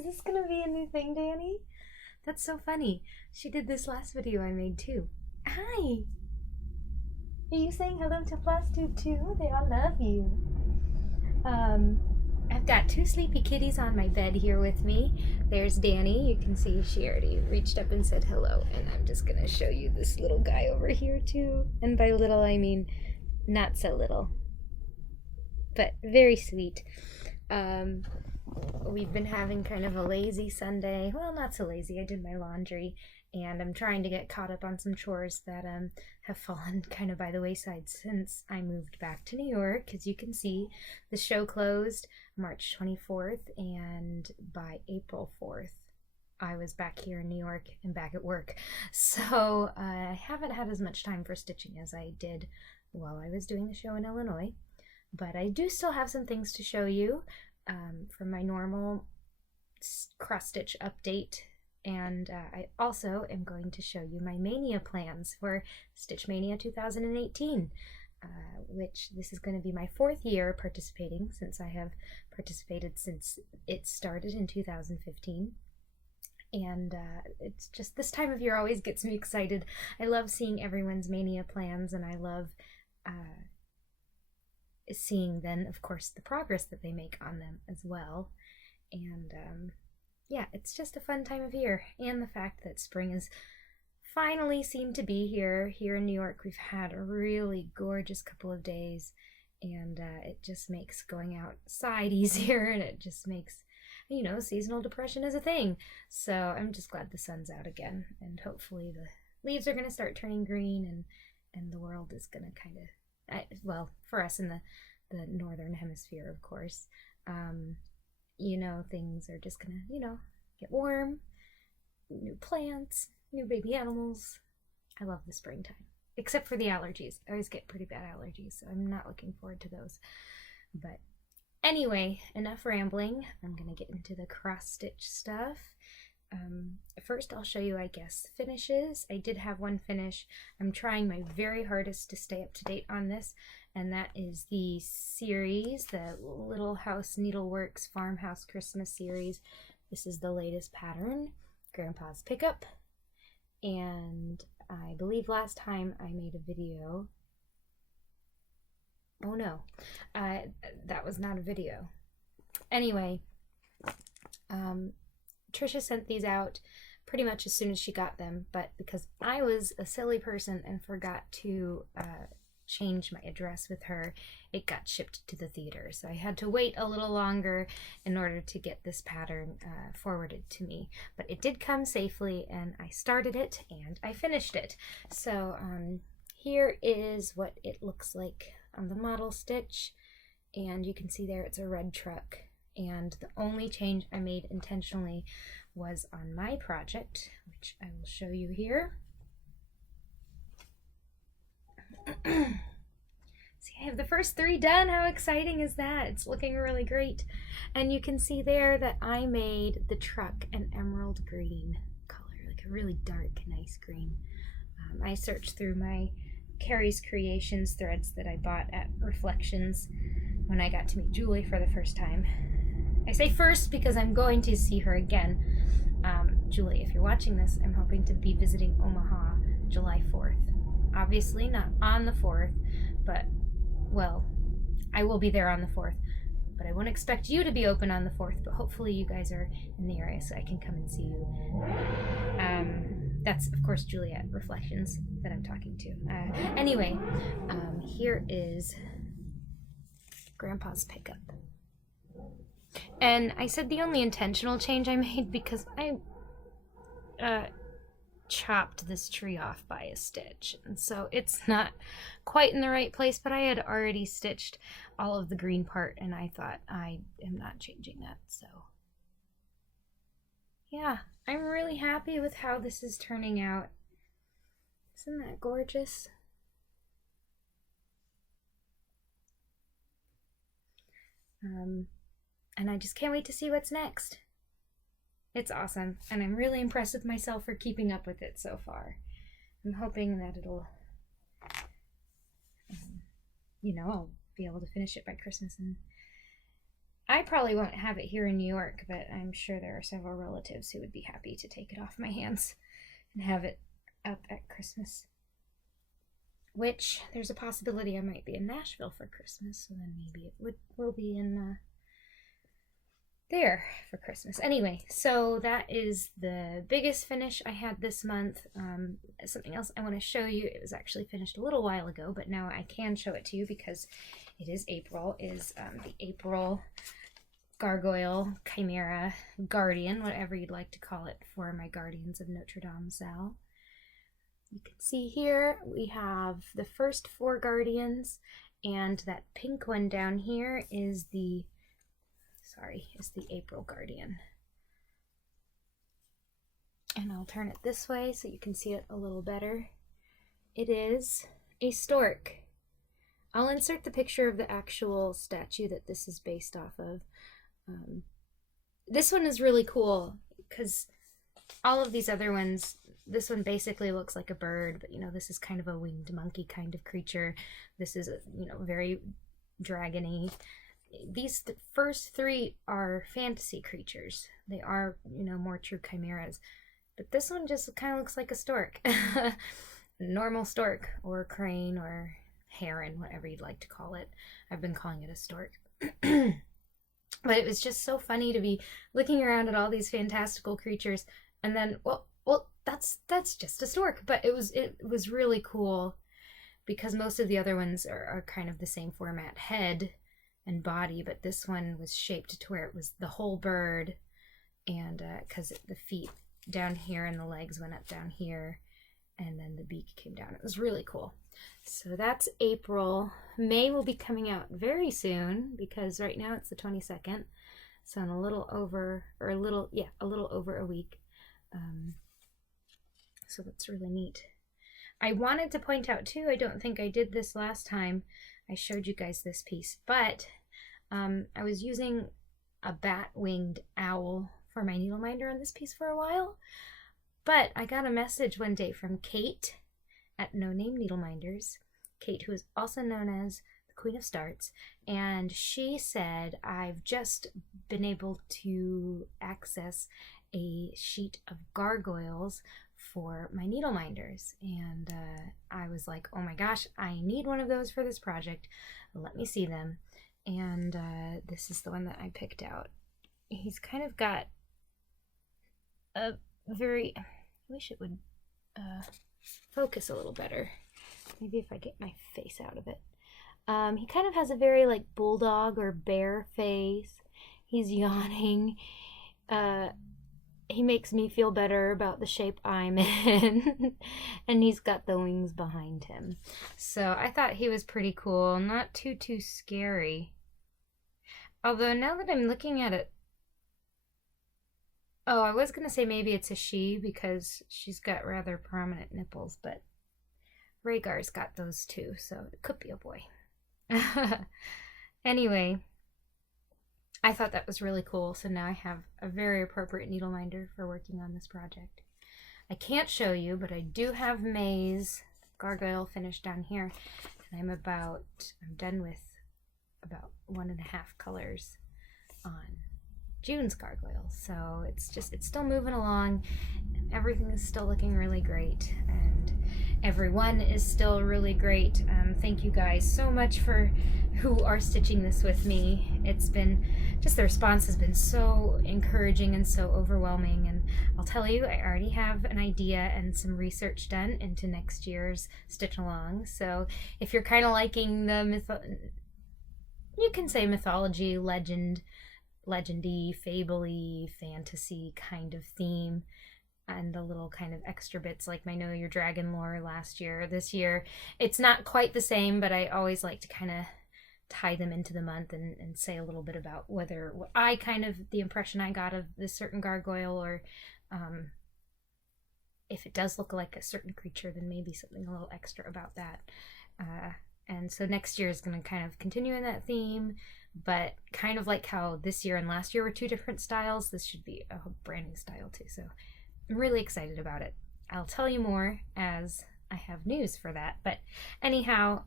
Is this gonna be a new thing, Danny? That's so funny. She did this last video I made too. Hi! Are you saying hello to Flosstube too? They all love you. I've got two sleepy kitties on my bed here with me. There's Danny. You can see she already reached up and said hello. And I'm just gonna show you this little guy over here too. And by little, I mean not so little, but very sweet. We've been having kind of a lazy Sunday. Well, not so lazy. I did my laundry and I'm trying to get caught up on some chores that have fallen kind of by the wayside since I moved back to New York. As you can see, the show closed March 24th, and by April 4th, I was back here in New York and back at work. So I haven't had as much time for stitching as I did while I was doing the show in Illinois. But I do still have some things to show you from my normal cross-stitch update. And I also am going to show you my Mania plans for Stitch Maynia 2018, which this is going to be my 4th year participating, since I have participated since it started in 2015. And it's just this time of year always gets me excited. I love seeing everyone's Mania plans, and I love seeing then, of course, the progress that they make on them as well. And yeah, it's just a fun time of year, and the fact that spring has finally seemed to be here in New York. We've had a really gorgeous couple of days, and it just makes going outside easier, and it just makes, you know, seasonal depression is a thing. So I'm just glad the sun's out again, and hopefully the leaves are going to start turning green, and the world is going to kind of, well, for us in the northern hemisphere, of course, you know, things are just gonna, you know, get warm, new plants, new baby animals. I love the springtime, except for the allergies. I always get pretty bad allergies, so I'm not looking forward to those. But anyway, enough rambling. I'm gonna get into the cross-stitch stuff. First I'll show you, I guess, finishes. I did have one finish. I'm trying my very hardest to stay up to date on this, and that is the series, the Little House Needleworks Farmhouse Christmas series. This is the latest pattern, Grandpa's Pickup, and I believe last time I made a video, oh no, that was not a video. Anyway, Trisha sent these out pretty much as soon as she got them, but because I was a silly person and forgot to change my address with her, it got shipped to the theater. So I had to wait a little longer in order to get this pattern forwarded to me. But it did come safely, and I started it and I finished it. So here is what it looks like on the model stitch, and you can see there it's a red truck. And the only change I made intentionally was on my project, which I will show you here. See, I have the first 3 done. How exciting is that? It's looking really great. And you can see there that I made the truck an emerald green color, like a really dark, nice green. I searched through my Carrie's Creations threads that I bought at Reflections when I got to meet Julie for the first time. I say first because I'm going to see her again. Julie, if you're watching this, I'm hoping to be visiting Omaha July 4th. Obviously not on the 4th, but, well, I will be there on the 4th. But I won't expect you to be open on the 4th, but hopefully you guys are in the area so I can come and see you. That's, of course, Julie at Reflections that I'm talking to. Anyway, here is Grandpa's Pickup. And I said the only intentional change I made because I chopped this tree off by a stitch, and so it's not quite in the right place, but I had already stitched all of the green part, and I thought I am not changing that. So yeah, I'm really happy with how this is turning out. Isn't that gorgeous? And I just can't wait to see what's next. It's awesome, and I'm really impressed with myself for keeping up with it so far. I'm hoping that it'll, you know, I'll be able to finish it by Christmas. And I probably won't have it here in New York, but I'm sure there are several relatives who would be happy to take it off my hands and have it up at Christmas. Which, there's a possibility I might be in Nashville for Christmas, so then maybe it will be in there for Christmas. Anyway, so that is the biggest finish I had this month. Something else I want to show you, it was actually finished a little while ago, but now I can show it to you because it is April, is the April Gargoyle, Chimera, Guardian, whatever you'd like to call it, for my Guardians of Notre Dame Zal. You can see here we have the first 4 Guardians, and that pink one down here is the April Guardian. And I'll turn it this way so you can see it a little better. It is a stork. I'll insert the picture of the actual statue that this is based off of. This one is really cool because all of these other ones, this one basically looks like a bird, but you know, this is kind of a winged monkey kind of creature. This is, you know, very dragony. These first 3 are fantasy creatures. They are, you know, more true chimeras. But this one just kind of looks like a stork. Normal stork, or crane, or heron, whatever you'd like to call it. I've been calling it a stork. But it was just so funny to be looking around at all these fantastical creatures, and then, well, that's just a stork. But it was really cool because most of the other ones are kind of the same format, head and body, but this one was shaped to where it was the whole bird, and because the feet down here and the legs went up down here, and then the beak came down. It was really cool. So that's April. May will be coming out very soon because right now it's the 22nd, so in a little over a week. So that's really neat. I wanted to point out too, I don't think I did this last time I showed you guys this piece, but I was using a bat-winged owl for my needle minder on this piece for a while, but I got a message one day from Kate at No Name Needle Minders, Kate, who is also known as the Queen of Starts, and she said, I've just been able to access a sheet of gargoyles for my needle minders, and I was like, oh my gosh, I need one of those for this project. Let me see them. And this is the one that I picked out. He's kind of got a very, I wish it would focus a little better. Maybe if I get my face out of it. He kind of has a very like bulldog or bear face. He's yawning. He makes me feel better about the shape I'm in. And he's got the wings behind him. So I thought he was pretty cool. Not too scary. Although now that I'm looking at it, oh, I was going to say maybe it's a she because she's got rather prominent nipples, but Rhaegar's got those too, so it could be a boy. Anyway, I thought that was really cool, so now I have a very appropriate needle minder for working on this project. I can't show you, but I do have May's gargoyle finished down here, and I'm done with about 1.5 colors on June's gargoyle, so it's still moving along, and everything is still looking really great, and everyone is still really great. Thank you guys so much for who are stitching this with me. It's been just, the response has been so encouraging and so overwhelming, and I'll tell you, I already have an idea and some research done into next year's Stitch Along. So if you're kind of liking the you can say mythology, legendy, fable-y, fantasy kind of theme, and the little kind of extra bits like my Know Your Dragon lore last year. This year, it's not quite the same, but I always like to kind of tie them into the month and say a little bit about what I kind of, the impression I got of this certain gargoyle, or if it does look like a certain creature, then maybe something a little extra about that. And so next year is going to kind of continue in that theme, but kind of like how this year and last year were 2 different styles, this should be a brand new style too. So I'm really excited about it. I'll tell you more as I have news for that. But anyhow,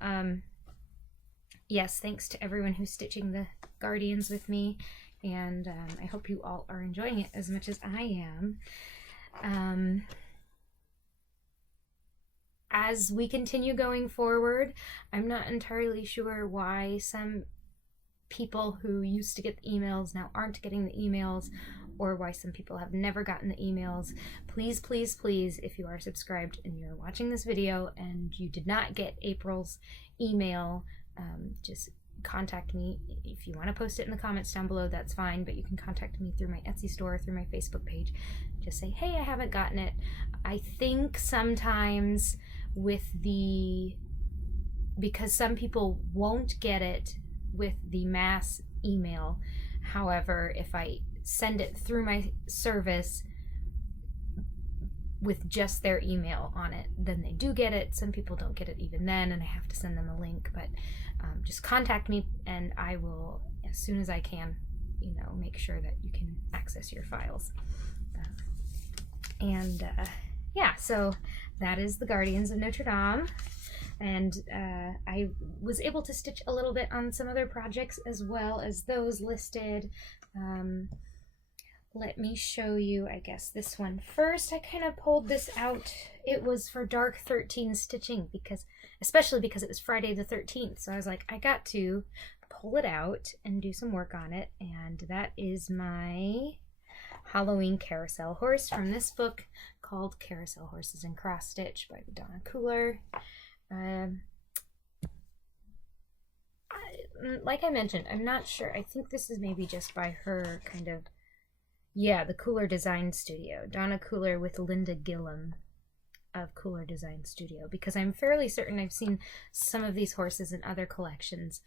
yes, thanks to everyone who's stitching the Guardians with me, and I hope you all are enjoying it as much as I am. As we continue going forward, I'm not entirely sure why some people who used to get the emails now aren't getting the emails, or why some people have never gotten the emails. Please, please, please, if you are subscribed and you're watching this video and you did not get April's email, just contact me. If you want to post it in the comments down below, that's fine, but you can contact me through my Etsy store, through my Facebook page. Just say, hey, I haven't gotten it. I think sometimes because some people won't get it with the mass email. However, if I send it through my service with just their email on it, then they do get it. Some people don't get it even then, and I have to send them a link. But just contact me, and I will, as soon as I can, make sure that you can access your files. Yeah, so that is the Guardians of Notre Dame. And I was able to stitch a little bit on some other projects as well as those listed. Let me show you, I guess, this one first. I kind of pulled this out. It was for Dark 13 stitching, especially because it was Friday the 13th. So I was like, I got to pull it out and do some work on it. And that is my Halloween carousel horse from this book called Carousel Horses in Cross Stitch by Donna Cooler. Like I mentioned, I'm not sure. I think this is maybe just by her kind of, yeah, the Cooler Design Studio. Donna Cooler with Linda Gillum of Cooler Design Studio, because I'm fairly certain I've seen some of these horses in other collections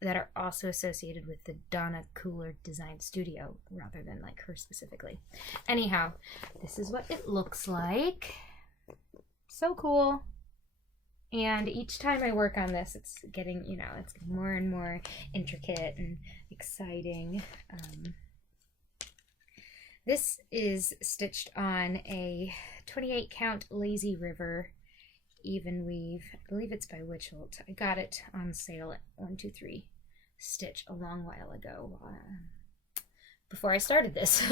that are also associated with the Donna Cooler Design Studio rather than like her specifically. Anyhow, this is what it looks like. So cool. And each time I work on this, it's getting, it's getting more and more intricate and exciting. This is stitched on a 28 count Lazy River even weave. I believe it's by Witchelt. I got it on sale at 123 Stitch a long while ago, before I started this.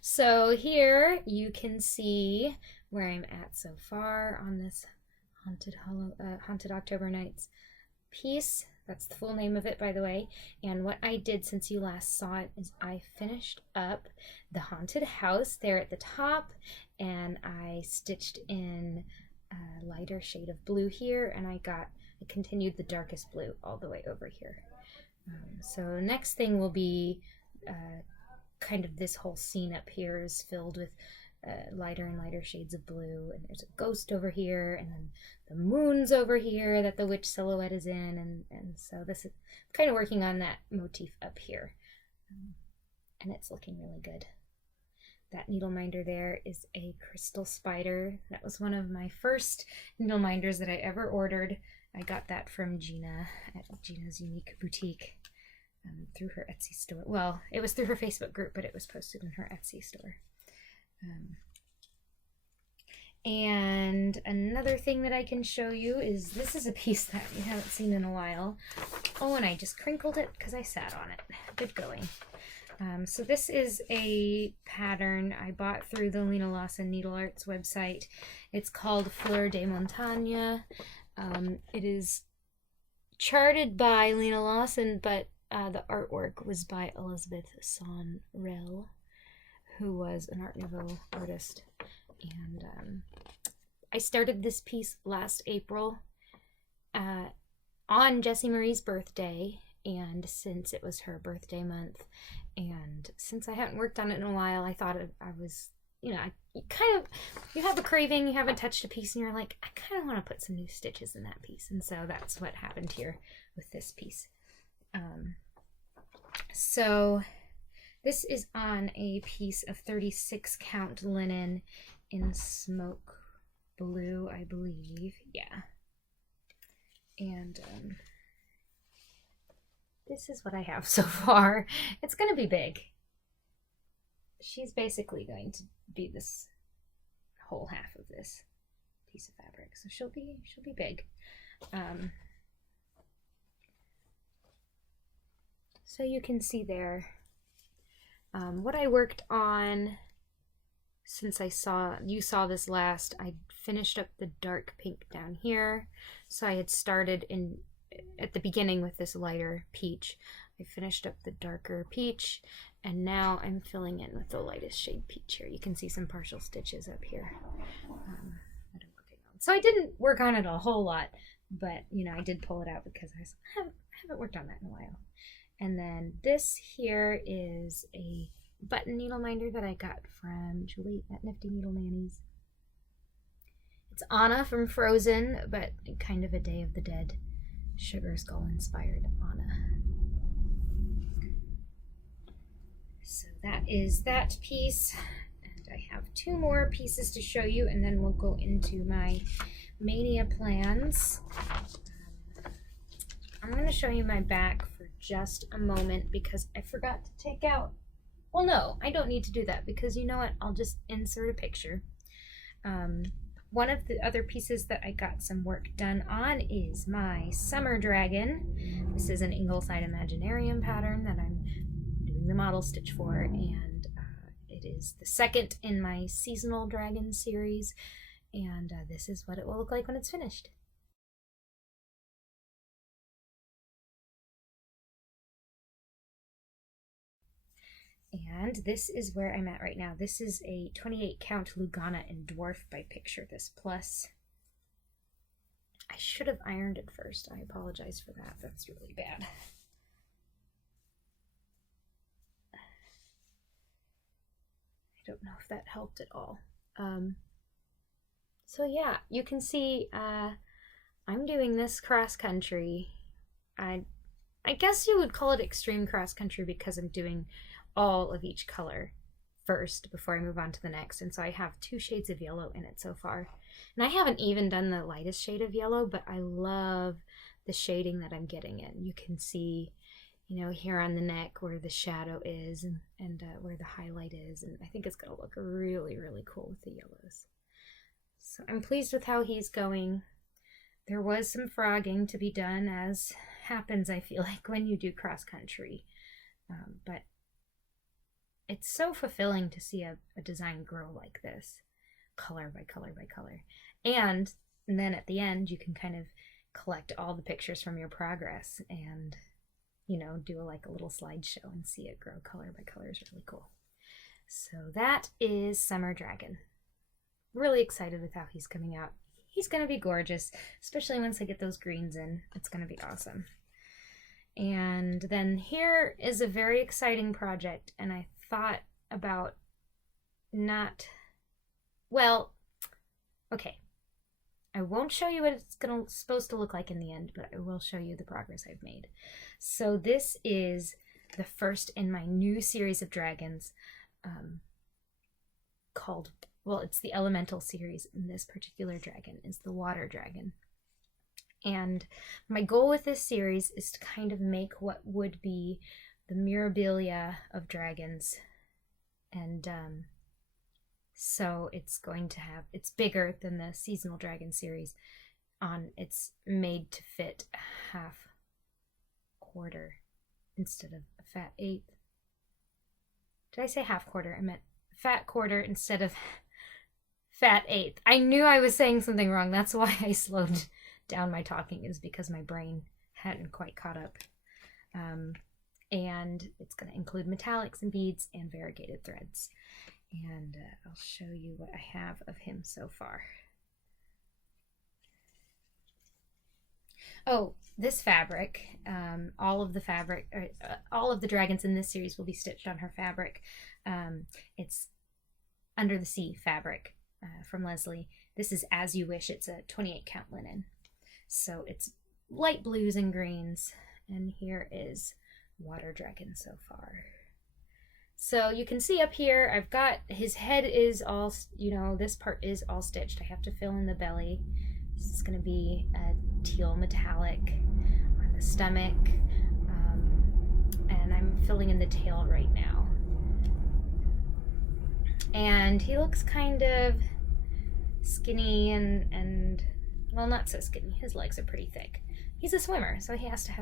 So here you can see where I'm at so far on this Haunted October Nights piece. That's the full name of it, by the way. And what I did since you last saw it is I finished up the haunted house there at the top, and I stitched in a lighter shade of blue here, and I continued the darkest blue all the way over here. So next thing will be kind of this whole scene up here is filled with lighter and lighter shades of blue, and there's a ghost over here, and then the moon's over here that the witch silhouette is in, and so this is kind of working on that motif up here, and it's looking really good. That needle minder there is a crystal spider. That was one of my first needle minders that I ever ordered. I got that from Gina at Gina's Unique Boutique through her Etsy store. Well, it was through her Facebook group, but it was posted in her Etsy store. And another thing that I can show you is this is a piece that you haven't seen in a while. Oh, and I just crinkled it because I sat on it. Good going. So this is a pattern I bought through the Lena Lawson Needle Arts website. It's called Flor de Montaigne. It is charted by Lena Lawson, but the artwork was by Elizabeth Sonrel, who was an Art Nouveau artist. And I started this piece last April on Jessie Marie's birthday, and since it was her birthday month, and since I hadn't worked on it in a while, I thought I was, you have a craving, you haven't touched a piece, and you're like, I kind of want to put some new stitches in that piece, and so that's what happened here with this piece. So this is on a piece of 36 count linen in smoke blue, I believe. Yeah. And this is what I have so far. It's going to be big. She's basically going to be this whole half of this piece of fabric. So she'll be big. So you can see there what I worked on since you saw this last. I finished up the dark pink down here. So I had started at the beginning with this lighter peach. I finished up the darker peach, and now I'm filling in with the lightest shade peach here. You can see some partial stitches up here that I'm working on. So I didn't work on it a whole lot, but you know, I did pull it out because I haven't worked on that in a while. And then this here is a button needle minder that I got from Julie at Nifty Needle Nannies. It's Anna from Frozen, but kind of a Day of the Dead Sugar Skull inspired Anna. So that is that piece, and I have 2 more pieces to show you, and then we'll go into my Mania plans. I'm going to show you my back for just a moment because I forgot to take out, well, no, I don't need to do that because you know what, I'll just insert a picture. One of the other pieces that I got some work done on is my Summer Dragon. This is an Ingleside Imaginarium pattern that I'm doing the model stitch for, and it is the second in my seasonal dragon series, and this is what it will look like when it's finished. And this is where I'm at right now. This is a 28 count Lugana in Dwarf by Picture This Plus. I should have ironed it first. I apologize for that. That's really bad. I don't know if that helped at all. So yeah, you can see I'm doing this cross country. I guess you would call it extreme cross country because I'm doing all of each color first before I move on to the next, and so I have 2 shades of yellow in it so far, and I haven't even done the lightest shade of yellow, but I love the shading that I'm getting in. You can see, you know, here on the neck where the shadow is and where the highlight is, and I think it's gonna look really, really cool with the yellows. So I'm pleased with how he's going. There was some frogging to be done, as happens, I feel like, when you do cross country, but it's so fulfilling to see a design grow like this, color by color by color. And then at the end, you can kind of collect all the pictures from your progress and, you know, do a little slideshow and see it grow color by color is really cool. So that is Summer Dragon. Really excited with how he's coming out. He's going to be gorgeous, especially once I get those greens in. It's going to be awesome. And then here is a very exciting project, and I thought about okay, I won't show you what it's supposed to look like in the end, but I will show you the progress I've made. So this is the first in my new series of dragons, called, well, it's the Elemental series, and this particular dragon is the Water Dragon. And my goal with this series is to kind of make what would be the Mirabilia of dragons. And so it's going to have, it's bigger than the Seasonal Dragon series. It's made to fit a half quarter instead of a fat eighth. Did I say half quarter? I meant fat quarter instead of fat eighth. I knew I was saying something wrong. That's why I slowed down my talking, is because my brain hadn't quite caught up. And it's going to include metallics and beads and variegated threads. And I'll show you what I have of him so far. Oh, this fabric, all of the dragons in this series will be stitched on her fabric. It's Under the Sea fabric from Leslie. This is As You Wish. It's a 28 count linen. So it's light blues and greens. And here is Water Dragon so far. So you can see up here, I've got, his head is all, you know, this part is all stitched. I have to fill in the belly. This is going to be a teal metallic on the stomach. And I'm filling in the tail right now. And he looks kind of skinny and well, not so skinny. His legs are pretty thick. he's a swimmer, so he has to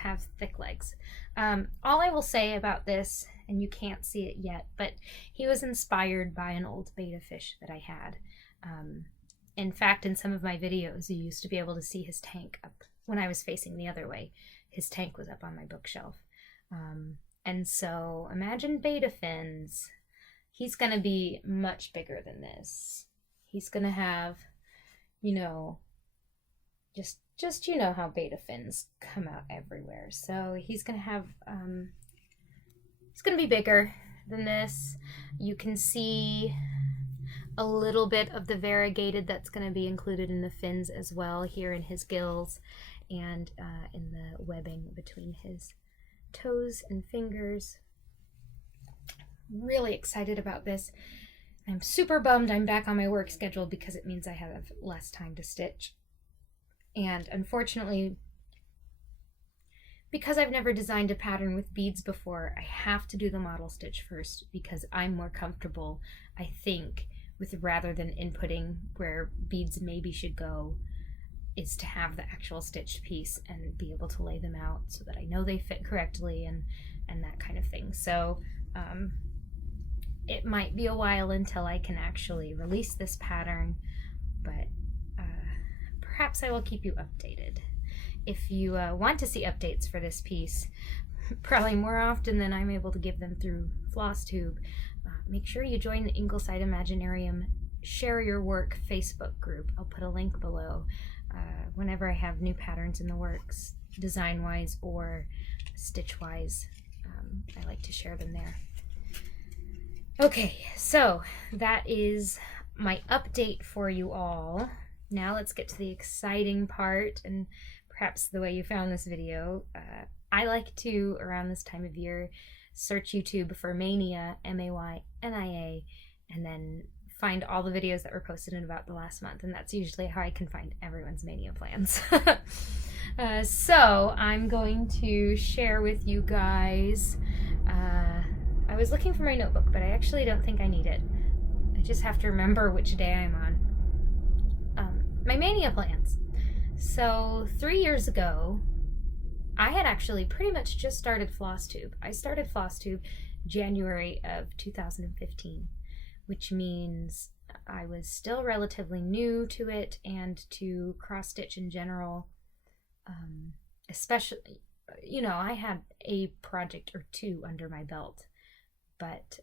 have thick legs. All I will say about this, and you can't see it yet, but he was inspired by an old betta fish that I had. In fact, in some of my videos, you used to be able to see his tank up when I was facing the other way. His tank was up on my bookshelf. And so imagine betta fins. He's going to be much bigger than this. He's going to have, you know, just you know how betta fins come out everywhere. So he's going to have, he's going to be bigger than this. You can see a little bit of the variegated that's going to be included in the fins as well, here in his gills and in the webbing between his toes and fingers. Really excited about this. I'm super bummed I'm back on my work schedule because it means I have less time to stitch. And unfortunately, because I've never designed a pattern with beads before, I have to do the model stitch first because I'm more comfortable, I think, with rather than inputting where beads maybe should go, is to have the actual stitched piece and be able to lay them out so that I know they fit correctly and that kind of thing. So it might be a while until I can actually release this pattern, but perhaps I will keep you updated. If you want to see updates for this piece, probably more often than I'm able to give them through Flosstube, make sure you join the Ingleside Imaginarium Share Your Work Facebook group. I'll put a link below. Whenever I have new patterns in the works, design-wise or stitch-wise, I like to share them there. Okay, so that is my update for you all. Now let's get to the exciting part, and perhaps the way you found this video. I like to, around this time of year, search YouTube for Mania, M-A-Y-N-I-A, and then find all the videos that were posted in about the last month, and that's usually how I can find everyone's Mania plans. So I'm going to share with you guys, I was looking for my notebook, but I actually don't think I need it. I just have to remember which day I'm on. My Mania plans. So 3 years ago, I had actually pretty much just started Flosstube. I started Flosstube January of 2015. Which means I was still relatively new to it and to cross stitch in general. Especially, you know, I had a project or two under my belt, but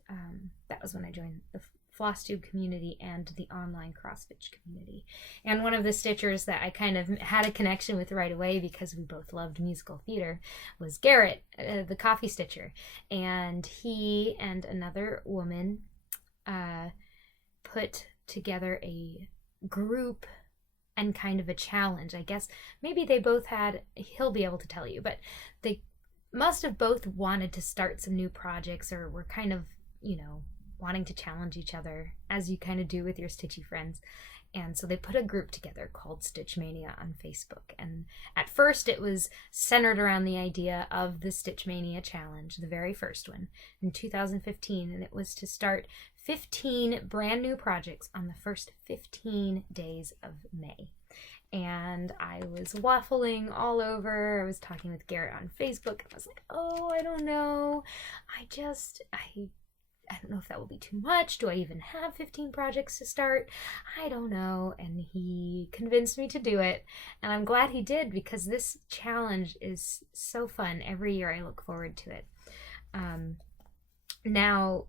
that was when I joined the Flosstube community and the online cross stitch community. And one of the stitchers that I kind of had a connection with right away because we both loved musical theater was Garrett, the coffee stitcher. And he and another woman put together a group and kind of a challenge. I guess maybe they both had, he'll be able to tell you, but they must have both wanted to start some new projects or were kind of, you know, wanting to challenge each other, as you kind of do with your stitchy friends. And so they put a group together called Stitch Maynia on Facebook. And at first it was centered around the idea of the Stitch Maynia challenge, the very first one in 2015. And it was to start 15 brand new projects on the first 15 days of May. And I was waffling all over. I was talking with Garrett on Facebook. And I was like, oh, I don't know. I don't know if that will be too much. Do I even have 15 projects to start? I don't know. And he convinced me to do it. And I'm glad he did because this challenge is so fun. Every year I look forward to it. Now,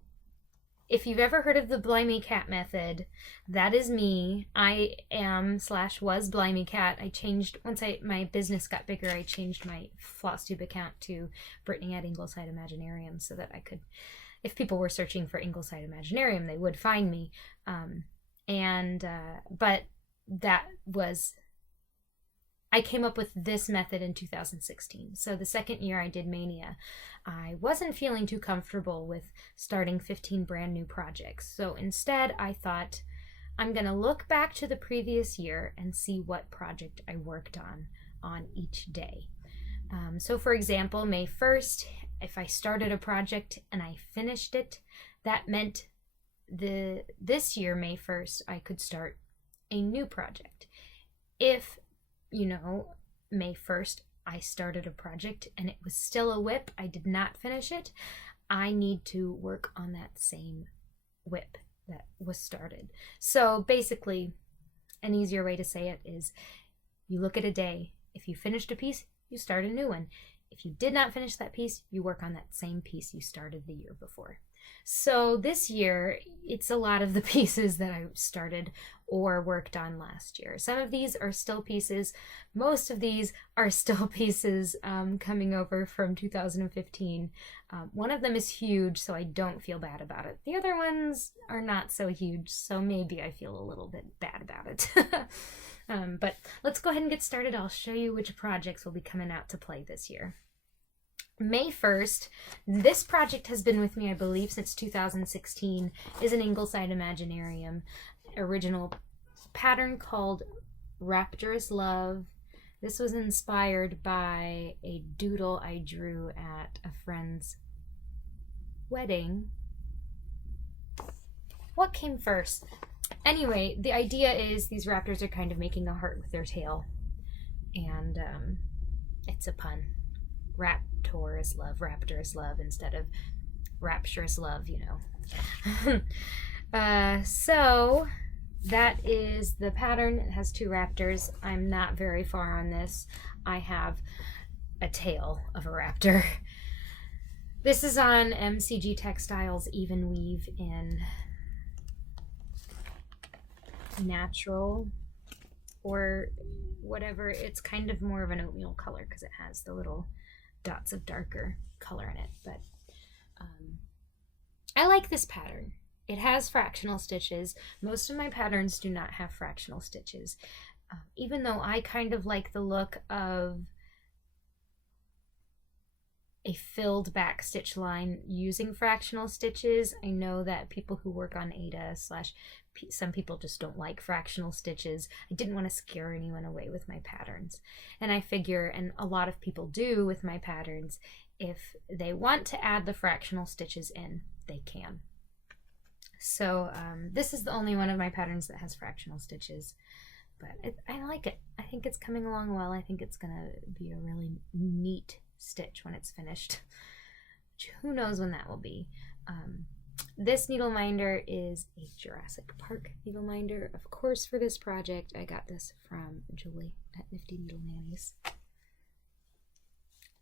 if you've ever heard of the Blimey Cat method, that is me. I am/was Blimey Cat. I changed, once my business got bigger, I changed my Flosstube account to Brittany at Ingleside Imaginarium so that I could, if people were searching for Ingleside Imaginarium, they would find me. But that was, I came up with this method in 2016. So the second year I did Mania, I wasn't feeling too comfortable with starting 15 brand new projects. So instead I thought, I'm going to look back to the previous year and see what project I worked on each day. So for example, May 1st, if I started a project and I finished it, that meant this year, May 1st, I could start a new project. If, you know, May 1st, I started a project and it was still a whip. I did not finish it. I need to work on that same whip that was started. So basically, an easier way to say it is you look at a day. If you finished a piece, you start a new one. If you did not finish that piece, you work on that same piece you started the year before. So this year, it's a lot of the pieces that I started or worked on last year. Some of these are still pieces. Most of these are still pieces coming over from 2015. One of them is huge, so I don't feel bad about it. The other ones are not so huge, so maybe I feel a little bit bad about it. But let's go ahead and get started. I'll show you which projects will be coming out to play this year. May 1st, this project has been with me, I believe, since 2016, is an Ingleside Imaginarium original pattern called Rapturous Love. This was inspired by a doodle I drew at a friend's wedding. What came first? Anyway, the idea is these raptors are kind of making a heart with their tail, and it's a pun. Rapturous love instead of rapturous love, you know. So that is the pattern. It has 2 raptors. I'm not very far on this. I have a tail of a raptor. This is on MCG Textiles Even Weave in natural or whatever. It's kind of more of an oatmeal color because it has the little dots of darker color in it, but I like this pattern. It has fractional stitches. Most of my patterns do not have fractional stitches, even though I kind of like the look of a filled back stitch line using fractional stitches. I know that people who work on Ada / some people just don't like fractional stitches. I didn't want to scare anyone away with my patterns. And I figure, and a lot of people do with my patterns, if they want to add the fractional stitches in, they can. So this is the only one of my patterns that has fractional stitches, but I like it. I think it's coming along well. I think it's gonna be a really neat stitch when it's finished. Who knows when that will be. This needle minder is a Jurassic Park needle minder. Of course, for this project, I got this from Julie at Nifty Needle Nannies.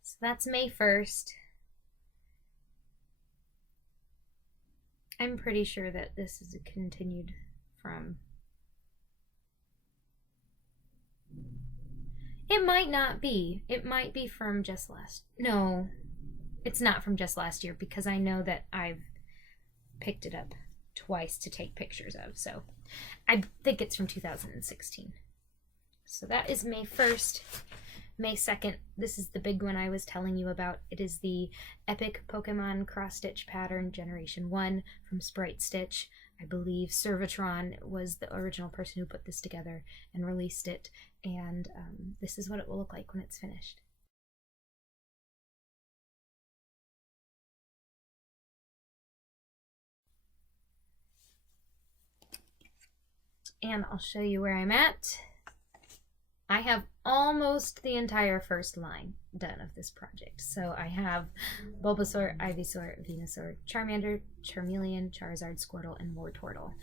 So that's May 1st. I'm pretty sure that this is continued from... It might not be. It might be from just last... No, it's not from just last year because I know that I've picked it up twice to take pictures of, so I think it's from 2016. So that is May 1st. May 2nd, this is the big one I was telling you about. It is the Epic Pokemon Cross Stitch Pattern Generation 1 from Sprite Stitch. I believe Servatron was the original person who put this together and released it, and this is what it will look like when it's finished. And I'll show you where I'm at. I have almost the entire first line done of this project. So I have Bulbasaur, Ivysaur, Venusaur, Charmander, Charmeleon, Charizard, Squirtle, and Wartortle.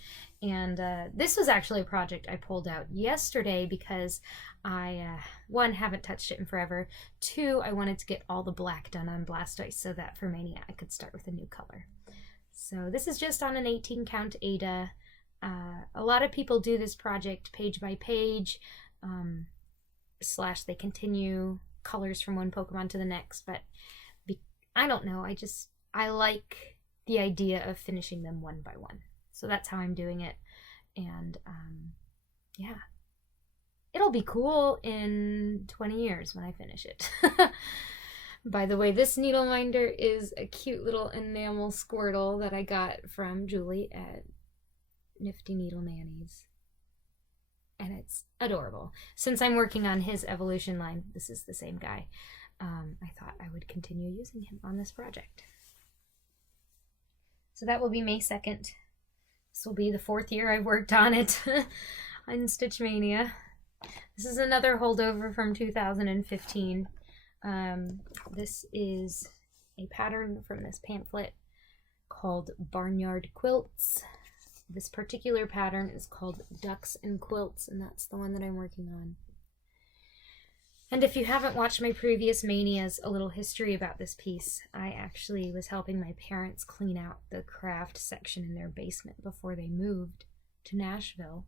And this was actually a project I pulled out yesterday because I, 1, haven't touched it in forever. 2, I wanted to get all the black done on Blastoise so that for Mania I could start with a new color. So this is just on an 18 count Ada. A lot of people do this project page by page. / they continue colors from one Pokemon to the next, but I don't know, I like the idea of finishing them one by one, so that's how I'm doing it. And yeah, it'll be cool in 20 years when I finish it. By the way, this needle minder is a cute little enamel Squirtle that I got from Julie at Nifty Needle Nannies. And it's adorable. Since I'm working on his evolution line, this is the same guy, I thought I would continue using him on this project. So that will be May 2nd. This will be the 4th year I've worked on it on Stitch Maynia. This is another holdover from 2015. This is a pattern from this pamphlet called Barnyard Quilts. This particular pattern is called Ducks and Quilts, and that's the one that I'm working on. And if you haven't watched my previous Manias, a little history about this piece. I actually was helping my parents clean out the craft section in their basement before they moved to Nashville.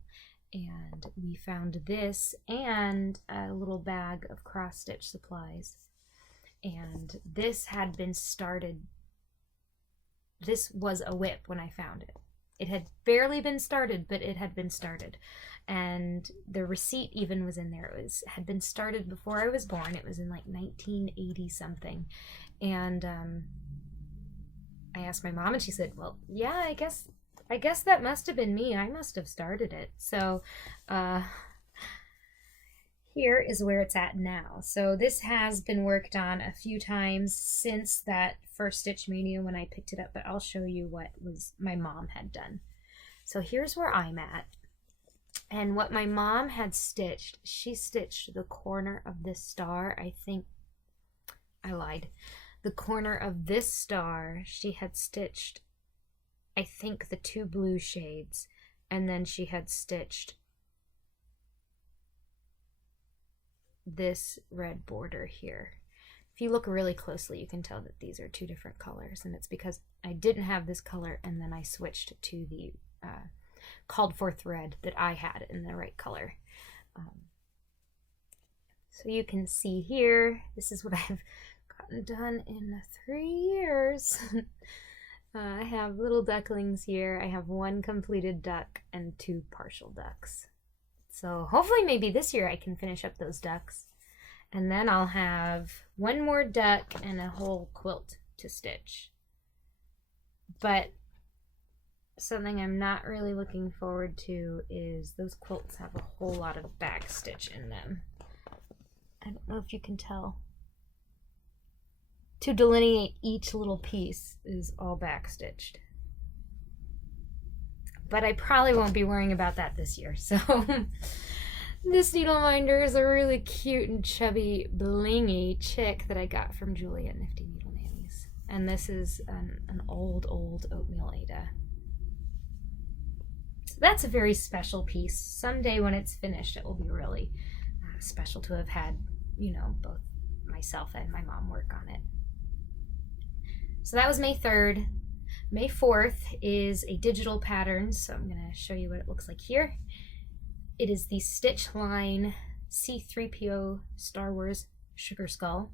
And we found this and a little bag of cross-stitch supplies. And this had been started. This was a whip when I found it. It had barely been started, but it had been started. And the receipt even was in there. It had been started before I was born. It was in like 1980 something. And I asked my mom and she said, well, yeah, I guess that must have been me. I must have started it. So here is where it's at now. So this has been worked on a few times since that first Stitch Mania when I picked it up, but I'll show you what my mom had done. So here's where I'm at. And what my mom had stitched, she stitched the corner of this star. I think I lied. The corner of this star, she had stitched, I think, the two blue shades, and then she had stitched this red border here. If you look really closely, you can tell that these are two different colors, and it's because I didn't have this color and then I switched to the called for thread that I had in the right color. So you can see here, this is what I've gotten done in 3 years. I have little ducklings here. I have one completed duck and 2 partial ducks. So hopefully maybe this year I can finish up those ducks. And then I'll have 1 more duck and a whole quilt to stitch. But something I'm not really looking forward to is those quilts have a whole lot of back stitch in them. I don't know if you can tell. To delineate each little piece is all back stitched. But I probably won't be worrying about that this year. So this needle minder is a really cute and chubby blingy chick that I got from Julie at Nifty Needle Nannies. And this is an old oatmeal Ada. So that's a very special piece. Someday when it's finished, it will be really special to have had, you know, both myself and my mom work on it. So that was May 3rd. May 4th is a digital pattern, so I'm going to show you what it looks like here. It is the Stitch Line C-3PO Star Wars Sugar Skull.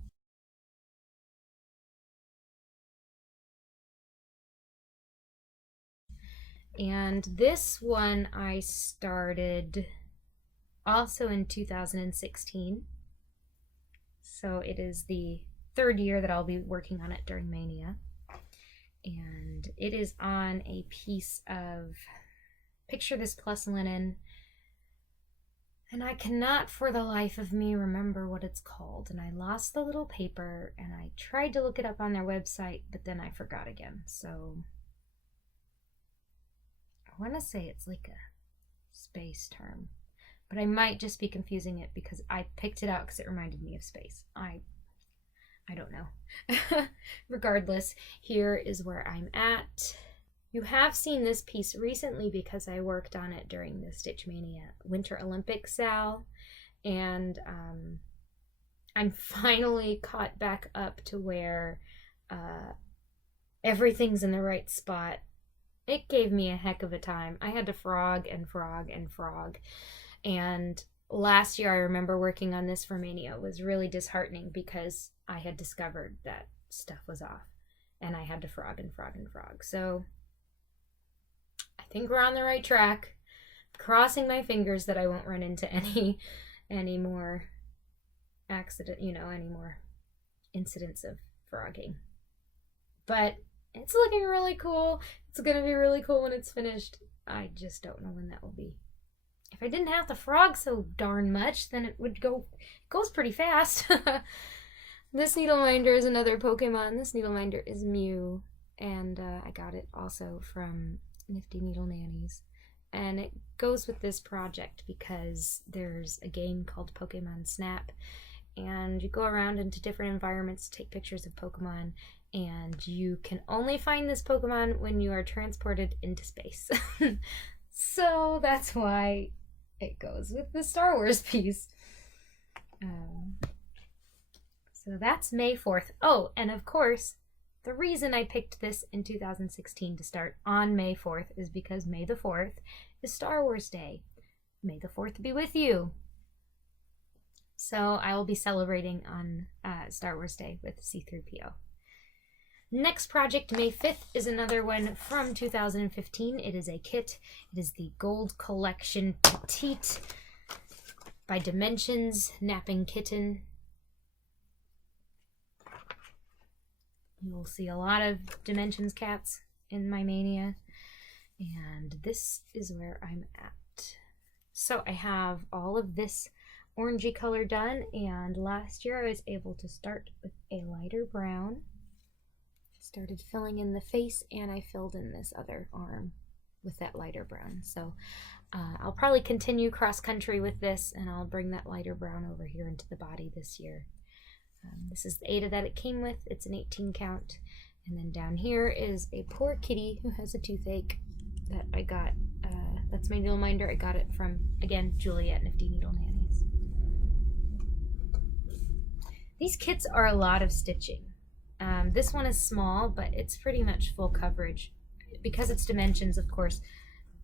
And this one I started also in 2016. So it is the 3rd year that I'll be working on it during Mania. And it is on a piece of Picture This Plus linen. And I cannot for the life of me remember what it's called. And I lost the little paper and I tried to look it up on their website, but then I forgot again. So I want to say it's like a space term, but I might just be confusing it because I picked it out because it reminded me of space. I don't know. Regardless, here is where I'm at. You have seen this piece recently because I worked on it during the Stitch Mania Winter Olympics sale, and I'm finally caught back up to where everything's in the right spot. It gave me a heck of a time. I had to frog and frog and frog, and last year I remember working on this for Mania. It was really disheartening because I had discovered that stuff was off and I had to frog and frog and frog. So I think we're on the right track. Crossing my fingers that I won't run into any more any more incidents of frogging. But it's looking really cool. It's gonna be really cool when it's finished. I just don't know when that will be. If I didn't have to frog so darn much, then it goes pretty fast. This needle minder is another Pokemon. This needle minder is Mew, and I got it also from Nifty Needle Nannies. and it goes with this project because there's a game called Pokemon Snap, and you go around into different environments to take pictures of Pokemon, and you can only find this Pokemon when you are transported into space. So that's why it goes with the Star Wars piece. So that's May 4th. Oh, and of course, the reason I picked this in 2016 to start on May 4th is because May the 4th is Star Wars Day. May the 4th be with you. So I will be celebrating on Star Wars Day with C-3PO. Next project, May 5th, is another one from 2015. It is a kit. It is the Gold Collection Petite by Dimensions Napping Kitten. You will see a lot of Dimensions cats in my Mania, and this is where I'm at. So I have all of this orangey color done, and last year I was able to start with a lighter brown. Started filling in the face, and I filled in this other arm with that lighter brown. So I'll probably continue cross country with this, and I'll bring that lighter brown over here into the body this year. This is the Ada that it came with. It's an 18 count. And then down here is a poor kitty who has a toothache that I got. That's my needle minder. I got it from, again, Julie at Nifty Needle Nannies. These kits are a lot of stitching. This one is small, but it's pretty much full coverage. Because it's Dimensions, of course,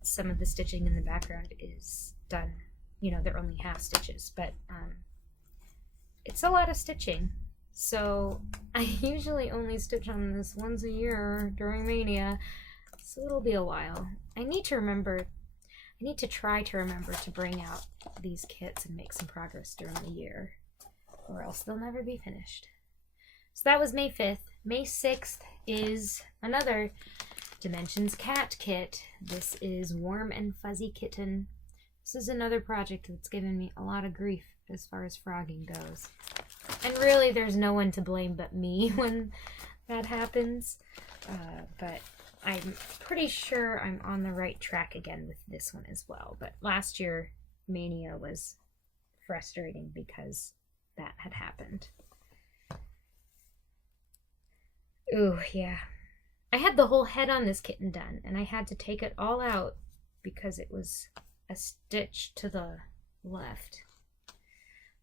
some of the stitching in the background is done. You know, they're only half stitches, but it's a lot of stitching. So I usually only stitch on this once a year during Mania, so it'll be a while. I need to try to remember to bring out these kits and make some progress during the year, or else they'll never be finished. So that was May 5th. May 6th is another Dimensions cat kit. This is Warm and Fuzzy Kitten. This is another project that's given me a lot of grief as far as frogging goes. And really, there's no one to blame but me when that happens. But I'm pretty sure I'm on the right track again with this one as well. But last year, Mania was frustrating because that had happened. Ooh, yeah. I had the whole head on this kitten done, and I had to take it all out because it was a stitch to the left.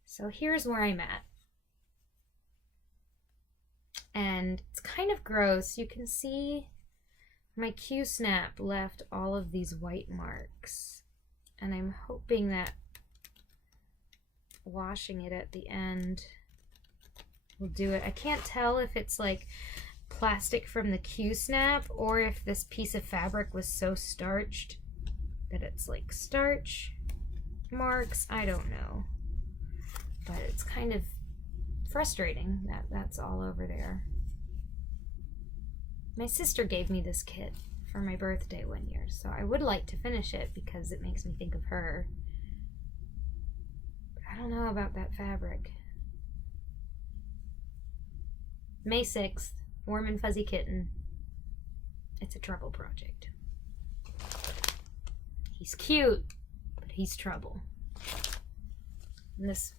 So here's where I'm at. And it's kind of gross. You can see my Q-snap left all of these white marks. And I'm hoping that washing it at the end will do it. I can't tell if it's like plastic from the Q-snap or if this piece of fabric was so starched that it's like starch marks. I don't know. But it's kind of frustrating that that's all over there. My sister gave me this kit for my birthday one year, so I would like to finish it because it makes me think of her. But I don't know about that fabric. May 6th, Warm and Fuzzy Kitten. It's a trouble project. He's cute, but he's trouble. And this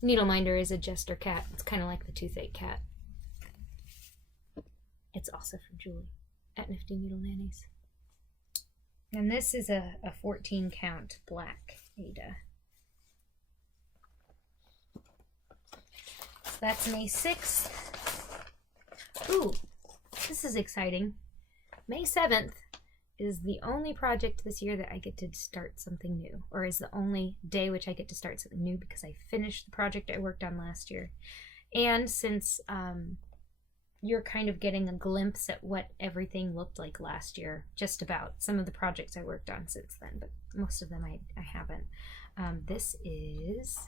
needle minder is a jester cat. It's kind of like the toothache cat. It's also from Julie at Nifty Needle Nannies. And this is a 14 count black Ada. So that's May 6th. Ooh, this is exciting. May 7th is the only project this year that I get to start something new, or is the only day which I get to start something new because I finished the project I worked on last year. And since you're kind of getting a glimpse at what everything looked like last year, just about some of the projects I worked on since then, but most of them I haven't. This is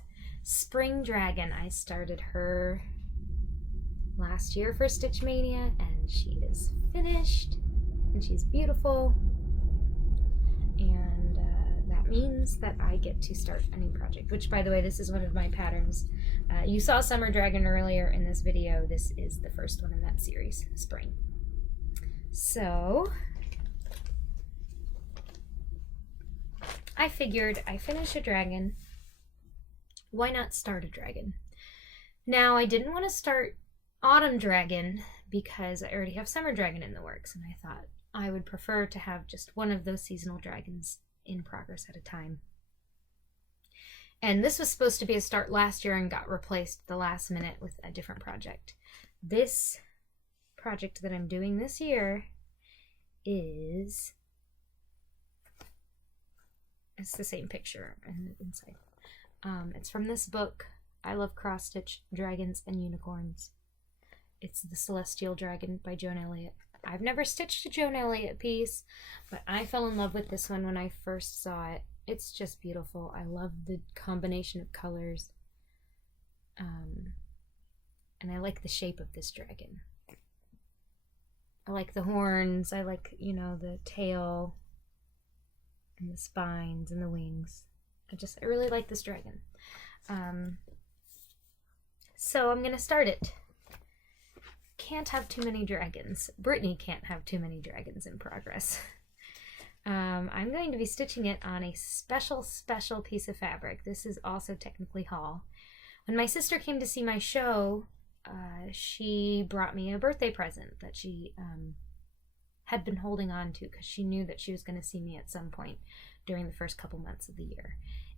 Spring Dragon. I started her last year for Stitch Maynia, and she is finished, and she's beautiful, and that means that I get to start a new project, which, by the way, this is one of my patterns. You saw Summer Dragon earlier in this video. This is the first one in that series, Spring. So I figured I finish a dragon. Why not start a dragon? Now, I didn't want to start Autumn Dragon because I already have Summer Dragon in the works, and I thought I would prefer to have just one of those seasonal dragons in progress at a time. And this was supposed to be a start last year and got replaced at the last minute with a different project. This project that I'm doing this year is... It's the same picture inside. It's from this book, I Love Cross-Stitch Dragons and Unicorns. It's The Celestial Dragon by Joan Elliott. I've never stitched a Joan Elliott piece, but I fell in love with this one when I first saw it. It's just beautiful. I love the combination of colors. And I like the shape of this dragon. I like the horns. I like, you know, the tail and the spines and the wings. I really like this dragon. So I'm going to start it. Can't have too many dragons. Brittany can't have too many dragons in progress. I'm going to be stitching it on a special piece of fabric. This is also technically haul. When my sister came to see my show, she brought me a birthday present that she had been holding on to because she knew that she was going to see me at some point during the first couple months of the year.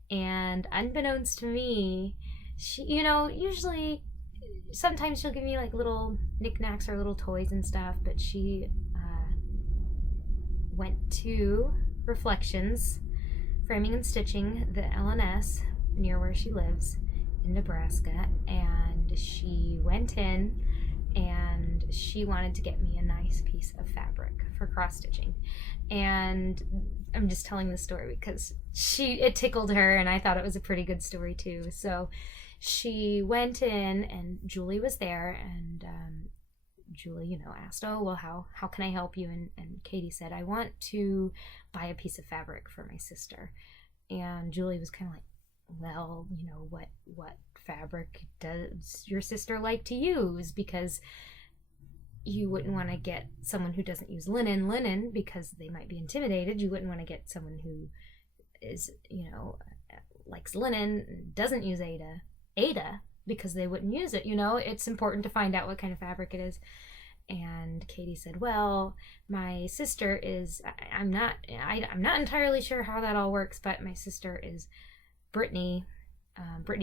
And unbeknownst to me, she, you know, usually sometimes she'll give me like little knickknacks or little toys and stuff, but she went to Reflections Framing and Stitching, the LNS near where she lives in Nebraska, and she went in and she wanted to get me a nice piece of fabric for cross stitching. And I'm just telling this story because it tickled her, and I thought it was a pretty good story too. So she went in and Julie was there, and Julie, you know, asked, oh, well, how can I help you? And Katie said, I want to buy a piece of fabric for my sister. And Julie was kind of like, well, you know, what fabric does your sister like to use? Because you wouldn't want to get someone who doesn't use linen because they might be intimidated. You wouldn't want to get someone who is, you know, likes linen, doesn't use Aida, because they wouldn't use it. You know, it's important to find out what kind of fabric it is. And Katie said, well, my sister is, I'm not entirely sure how that all works, but my sister is Brittany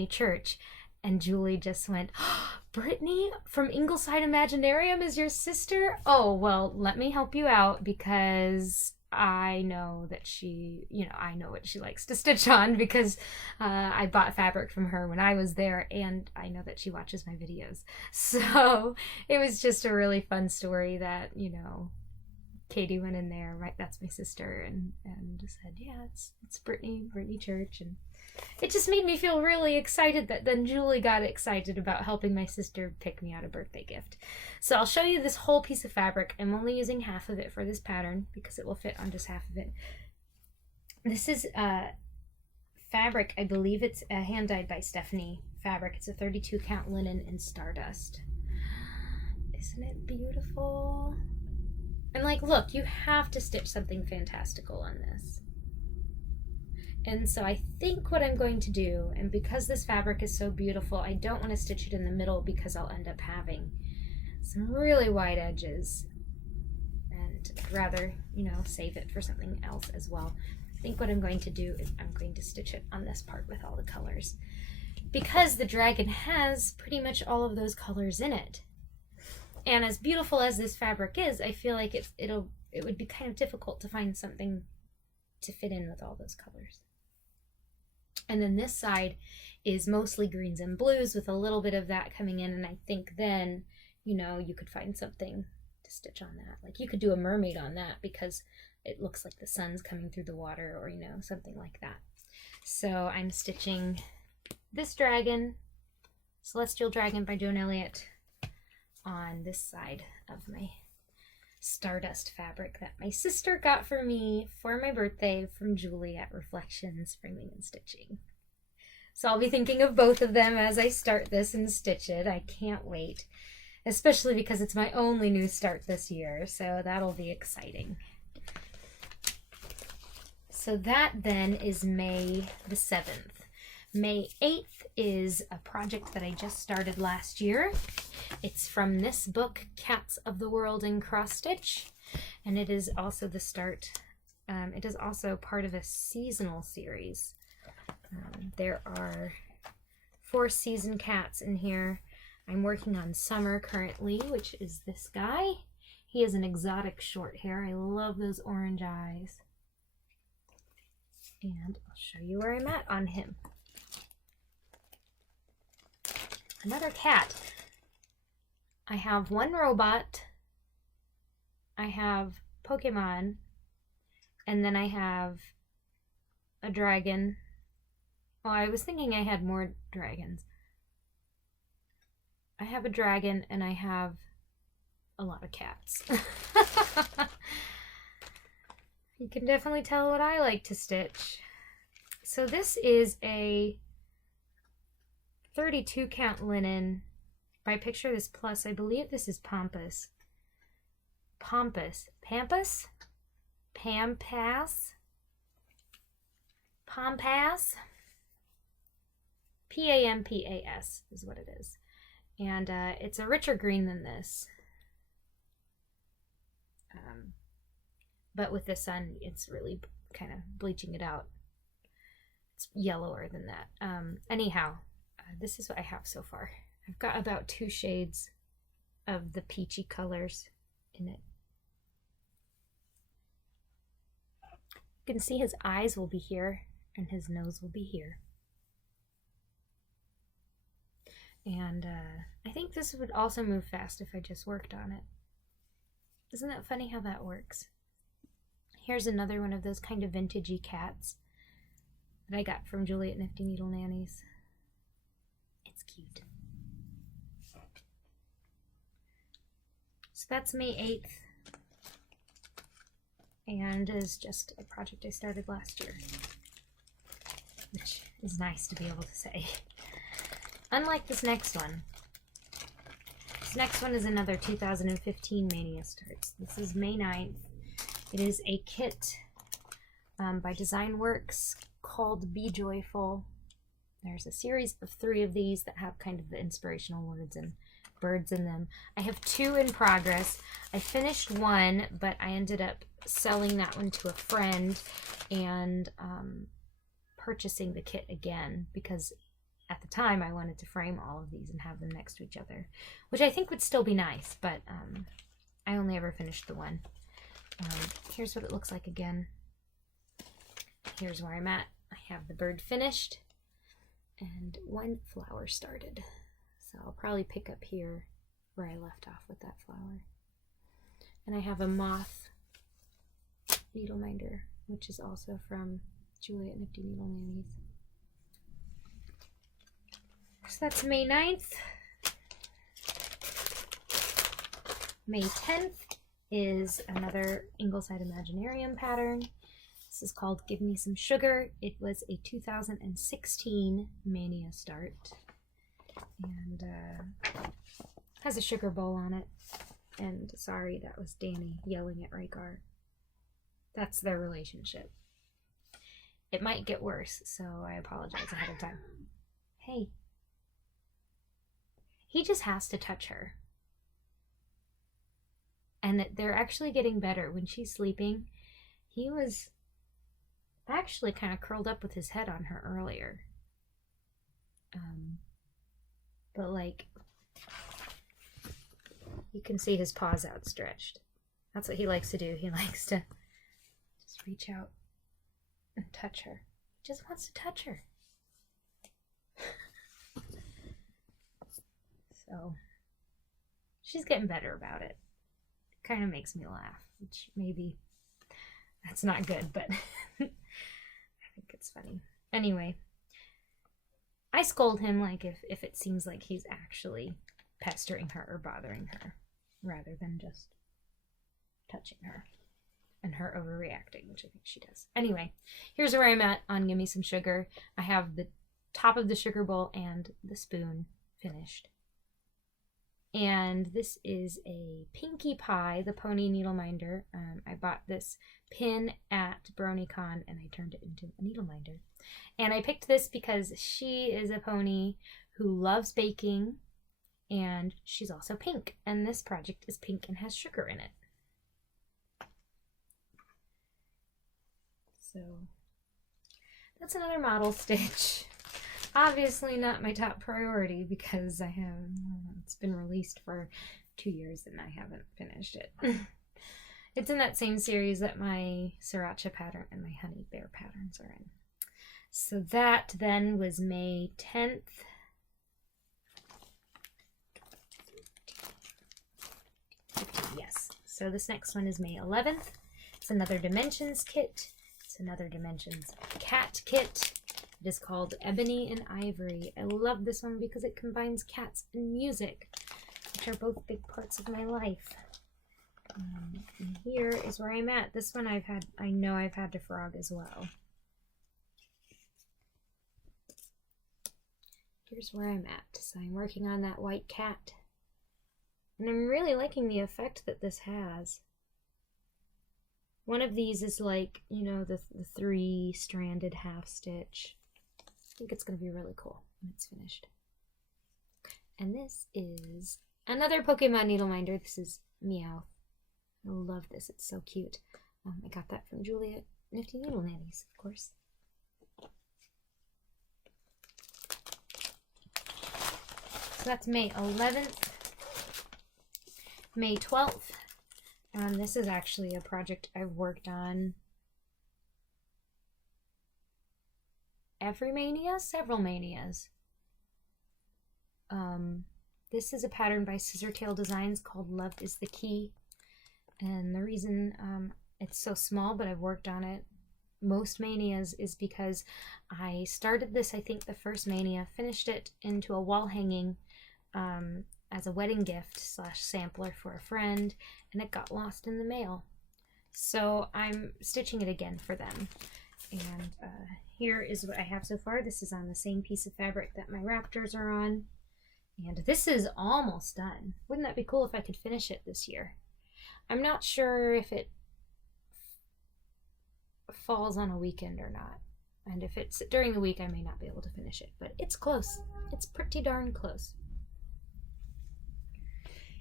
Church. And Julie just went, oh, Brittany from Ingleside Imaginarium is your sister? Oh, well, let me help you out because I know that she, you know, I know what she likes to stitch on because I bought fabric from her when I was there, and I know that she watches my videos. So it was just a really fun story that, you know, Katie went in there, right, that's my sister, and said, yeah, it's Brittany Church, and it just made me feel really excited that then Julie got excited about helping my sister pick me out a birthday gift. So I'll show you this whole piece of fabric. I'm only using half of it for this pattern because it will fit on just half of it. This is fabric, I believe it's hand-dyed by Stephanie fabric. It's a 32 count linen in Stardust. Isn't it beautiful? And like, look, you have to stitch something fantastical on this. And so I think what I'm going to do, and because this fabric is so beautiful, I don't want to stitch it in the middle because I'll end up having some really wide edges. And I'd rather, you know, save it for something else as well. I think what I'm going to do is I'm going to stitch it on this part with all the colors. Because the dragon has pretty much all of those colors in it. And as beautiful as this fabric is, I feel like it would be kind of difficult to find something to fit in with all those colors. And then this side is mostly greens and blues with a little bit of that coming in. And I think then, you know, you could find something to stitch on that. Like you could do a mermaid on that because it looks like the sun's coming through the water, or, you know, something like that. So I'm stitching this dragon, Celestial Dragon by Joan Elliott, on this side of my Stardust fabric that my sister got for me for my birthday from Julie at Reflections Framing and Stitching. So I'll be thinking of both of them as I start this and stitch it. I can't wait, especially because it's my only new start this year, so that'll be exciting. So that then is May the 7th. May 8th is a project that I just started last year. It's from this book, Cats of the World in Cross Stitch, and it is also the start. It is also part of a seasonal series. There are 4 season cats in here. I'm working on summer currently, which is this guy. He has an exotic short hair. I love those orange eyes. And I'll show you where I'm at on him. Another cat. I have one robot, I have Pokemon, and then I have a dragon. Oh, I was thinking I had more dragons. I have a dragon and I have a lot of cats. You can definitely tell what I like to stitch. So this is a 32 count linen. If I picture this plus, I believe this is Pampas. Pampas. Pampas? Pampas? Pampas? P-A-M-P-A-S is what it is. And it's a richer green than this. But with the sun, it's really kind of bleaching it out. It's yellower than that. Anyhow, this is what I have so far. I've got about 2 shades of the peachy colors in it. You can see his eyes will be here and his nose will be here. And I think this would also move fast if I just worked on it. Isn't that funny how that works? Here's another one of those kind of vintagey cats that I got from Julie at Nifty Needle Nannies. It's cute. So that's May 8th. And is just a project I started last year, which is nice to be able to say. Unlike this next one. This next one is another 2015 Mania starts. This is May 9th. It is a kit by Design Works called Be Joyful. There's a series of 3 of these that have kind of the inspirational words and birds in them. I have 2 in progress. I finished one, but I ended up selling that one to a friend and purchasing the kit again because at the time I wanted to frame all of these and have them next to each other, which I think would still be nice, but I only ever finished the one. Here's what it looks like again. Here's where I'm at. I have the bird finished and 1 flower started. So I'll probably pick up here where I left off with that flower. And I have a moth needle minder, which is also from Julie at Nifty Needle Nannies. So that's May 9th. May 10th is another Ingleside Imaginarium pattern. This is called Give Me Some Sugar. It was a 2016 Mania start. And has a sugar bowl on it. And sorry, that was Danny yelling at Rhaegar. That's their relationship. It might get worse, so I apologize ahead of time. Hey. He just has to touch her. And they're actually getting better. When she's sleeping, he was actually kind of curled up with his head on her earlier. But like, you can see his paws outstretched. That's what he likes to do. He likes to just reach out and touch her. He just wants to touch her. So, she's getting better about it. Kind of makes me laugh, which maybe that's not good, but I think it's funny. Anyway, I scold him like if it seems like he's actually pestering her or bothering her rather than just touching her and her overreacting, which I think she does. Anyway, here's where I'm at on Gimme Some Sugar. I have the top of the sugar bowl and the spoon finished. And this is a Pinkie Pie, the pony needle minder. I bought this pin at BronyCon and I turned it into a needle minder. And I picked this because she is a pony who loves baking and she's also pink. And this project is pink and has sugar in it. So that's another model stitch. Obviously not my top priority because it's been released for 2 years and I haven't finished it. It's in that same series that my Sriracha pattern and my Honey Bear patterns are in. So that then was May 10th. Yes. So this next one is May 11th. It's another Dimensions kit. It's another Dimensions cat kit. It is called Ebony and Ivory. I love this one because it combines cats and music, which are both big parts of my life. And here is where I'm at. This one I know I've had to frog as well. Here's where I'm at. So I'm working on that white cat. And I'm really liking the effect that this has. One of these is like, you know, the 3-stranded half stitch. I think it's going to be really cool when it's finished. And this is another Pokemon needle minder. This is Meow. I love this. It's so cute. I got that from Julia at Nifty Needle Nannies, of course. So that's May 11th. May 12th. This is actually a project I've worked on every Mania, several Manias. This is a pattern by Scissortail Designs called Love is the Key. And the reason it's so small, but I've worked on it most Manias, is because I started this, I think, the first Mania, finished it into a wall hanging as a wedding gift / sampler for a friend, and it got lost in the mail. So I'm stitching it again for them. And here is what I have so far. This is on the same piece of fabric that my Raptors are on. And this is almost done. Wouldn't that be cool if I could finish it this year? I'm not sure if it falls on a weekend or not. And if it's during the week, I may not be able to finish it. But it's close. It's pretty darn close.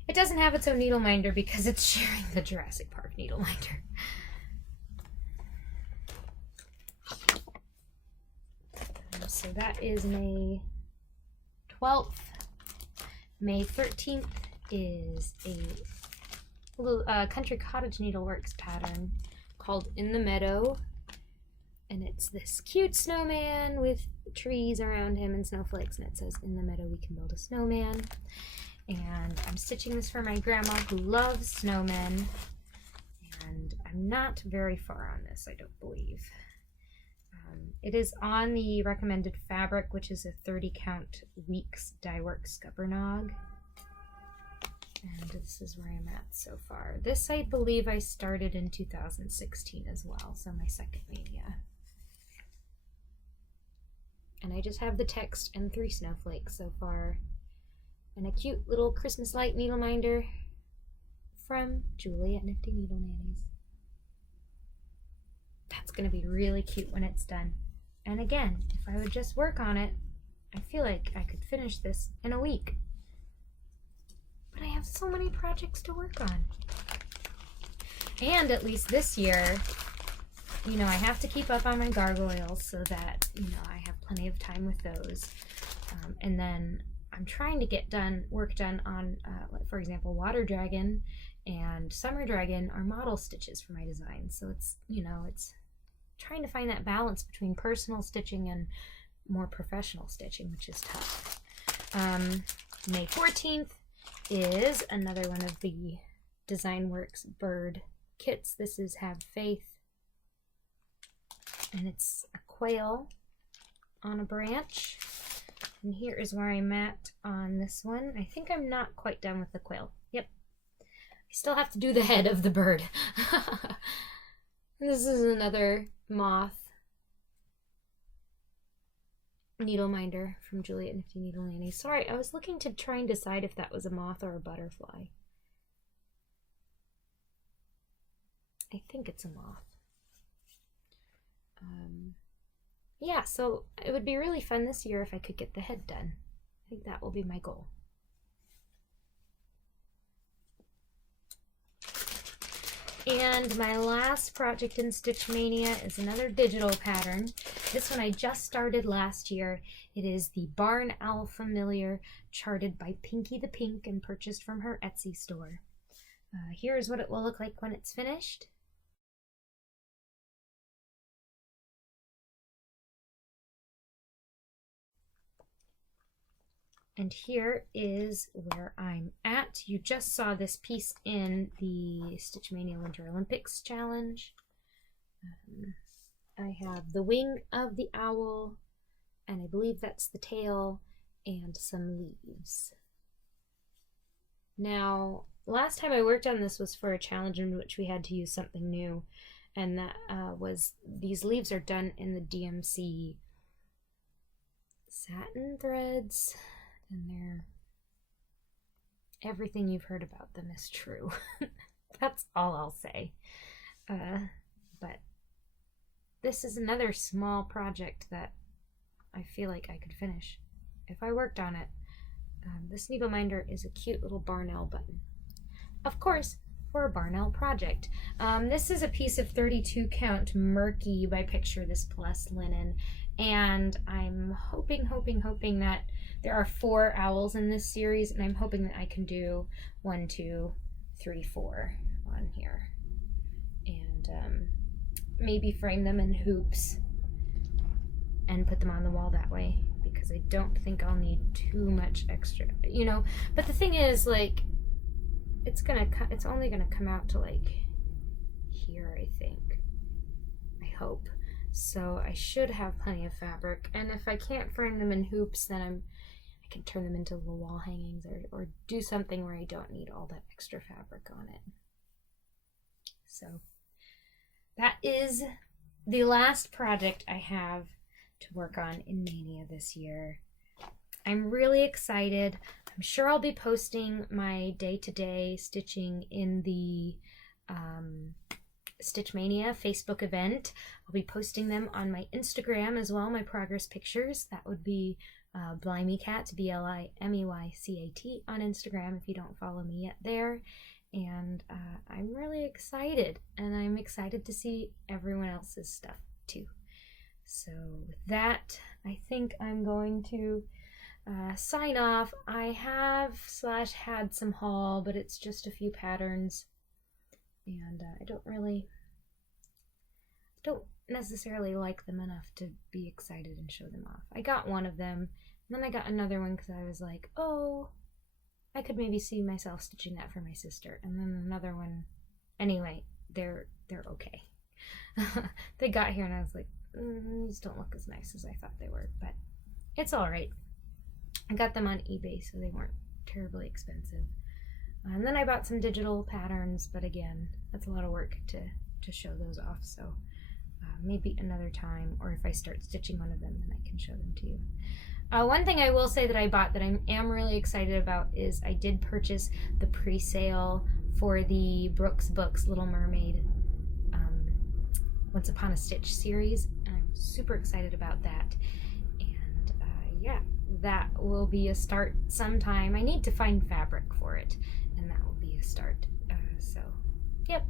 It doesn't have its own needle minder because it's sharing the Jurassic Park needle minder. So that is May 12th. May 13th is a little Country Cottage Needleworks pattern called In the Meadow. And it's this cute snowman with trees around him and snowflakes. And it says, "In the meadow we can build a snowman." And I'm stitching this for my grandma who loves snowmen. And I'm not very far on this, I don't believe. It is on the recommended fabric, which is a 30 count Weeks Dyeworks Scuppernong. And this is where I'm at so far. This, I believe, I started in 2016 as well, so my second Mania. And I just have the text and 3 snowflakes so far. And a cute little Christmas light needle minder from Julie at Nifty Needle Nannies. That's going to be really cute when it's done. And again, if I would just work on it, I feel like I could finish this in a week. But I have so many projects to work on. And at least this year, you know, I have to keep up on my gargoyles so that, you know, I have plenty of time with those. And then I'm trying to get work done on, like for example, Water Dragon and Summer Dragon are model stitches for my design. So it's, you know, it's trying to find that balance between personal stitching and more professional stitching, which is tough. May 14th is another one of the Designworks bird kits. This is Have Faith. And it's a quail on a branch. And here is where I'm at on this one. I think I'm not quite done with the quail. Yep. I still have to do the head of the bird. This is another moth. needle minder from Juliet Nifty Needle Nanny. Sorry, I was looking to try and decide if that was a moth or a butterfly. I think it's a moth. Yeah, so it would be really fun this year if I could get the head done. I think that will be my goal. And my last project in Stitch Mania is another digital pattern. This one I just started last year. It is the Barn Owl Familiar, charted by Pinkie the Pink and purchased from her Etsy store. Here's what it will look like when it's finished. And here is where I'm at. You just saw this piece in the Stitch Mania Winter Olympics challenge. I have the wing of the owl, and I believe that's the tail, and some leaves. Now, last time I worked on this was for a challenge in which we had to use something new, and that was, these leaves are done in the DMC satin threads. And they're, everything you've heard about them is true. That's all I'll say. But this is another small project that I feel like I could finish if I worked on it. This needle minder is a cute little barn owl button. Of course, for a barn owl project. This is a piece of 32 count Murky by Picture This Plus linen. And I'm hoping that there are 4 owls in this series, and I'm hoping that I can do 1, 2, 3, 4 on here. And maybe frame them in hoops and put them on the wall that way, because I don't think I'll need too much extra, you know. But the thing is, like, it's only gonna come out to like here, I think. I hope. So I should have plenty of fabric, and if I can't frame them in hoops, then I can turn them into little wall hangings, or do something where I don't need all that extra fabric on it. So that is the last project I have to work on in Mania this year. I'm really excited. I'm sure I'll be posting my day-to-day stitching in the Stitch Maynia Facebook event. I'll be posting them on my Instagram as well, my progress pictures. That would be Blimeycat, BLIMEYCAT on Instagram if you don't follow me yet there. And I'm really excited, and I'm excited to see everyone else's stuff too. So with that, I think I'm going to sign off. I have had some haul, but it's just a few patterns, and I don't necessarily like them enough to be excited and show them off. I got one of them, and then I got another one because I was like, oh, I could maybe see myself stitching that for my sister. And then another one. Anyway, they're okay. They got here and I was like, these don't look as nice as I thought they were, but it's all right. I got them on eBay, so they weren't terribly expensive. And then I bought some digital patterns, but again, that's a lot of work to show those off. So maybe another time, or if I start stitching one of them, then I can show them to you. One thing I will say that I bought that I am really excited about is I did purchase the pre-sale for the Brooks Books Little Mermaid Once Upon a Stitch series, and I'm super excited about that. And yeah, that will be a start sometime. I need to find fabric for it, and that will be a start. So, yep.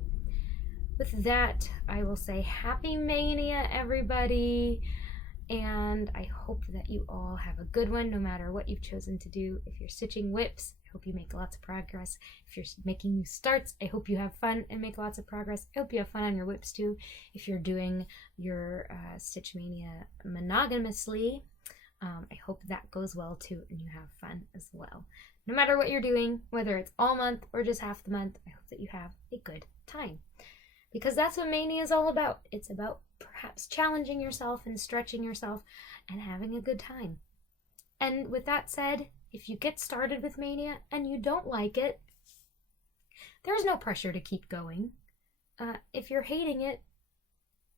With that, I will say Happy Mania, everybody. And I hope that you all have a good one, no matter what you've chosen to do. If you're stitching whips, I hope you make lots of progress. If you're making new starts, I hope you have fun and make lots of progress. I hope you have fun on your whips too. If you're doing your Stitch Mania monogamously, I hope that goes well too, and you have fun as well. No matter what you're doing, whether it's all month or just half the month, I hope that you have a good time. Because that's what Mania is all about. It's about perhaps challenging yourself and stretching yourself and having a good time. And with that said, if you get started with Mania and you don't like it, there's no pressure to keep going. If you're hating it,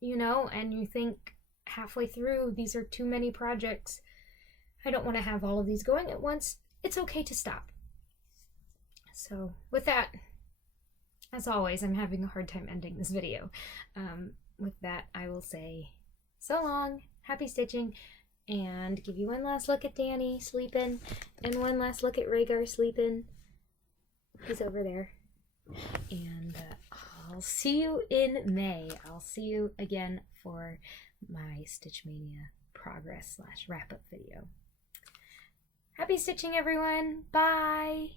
you know, and you think halfway through these are too many projects, I don't want to have all of these going at once. It's okay to stop. So with that, as always, I'm having a hard time ending this video. With that, I will say so long, happy stitching, and give you one last look at Danny sleeping, and one last look at Rhaegar sleeping. He's over there. And I'll see you in May. I'll see you again for my Stitch Mania progress / wrap-up video. Happy stitching, everyone. Bye.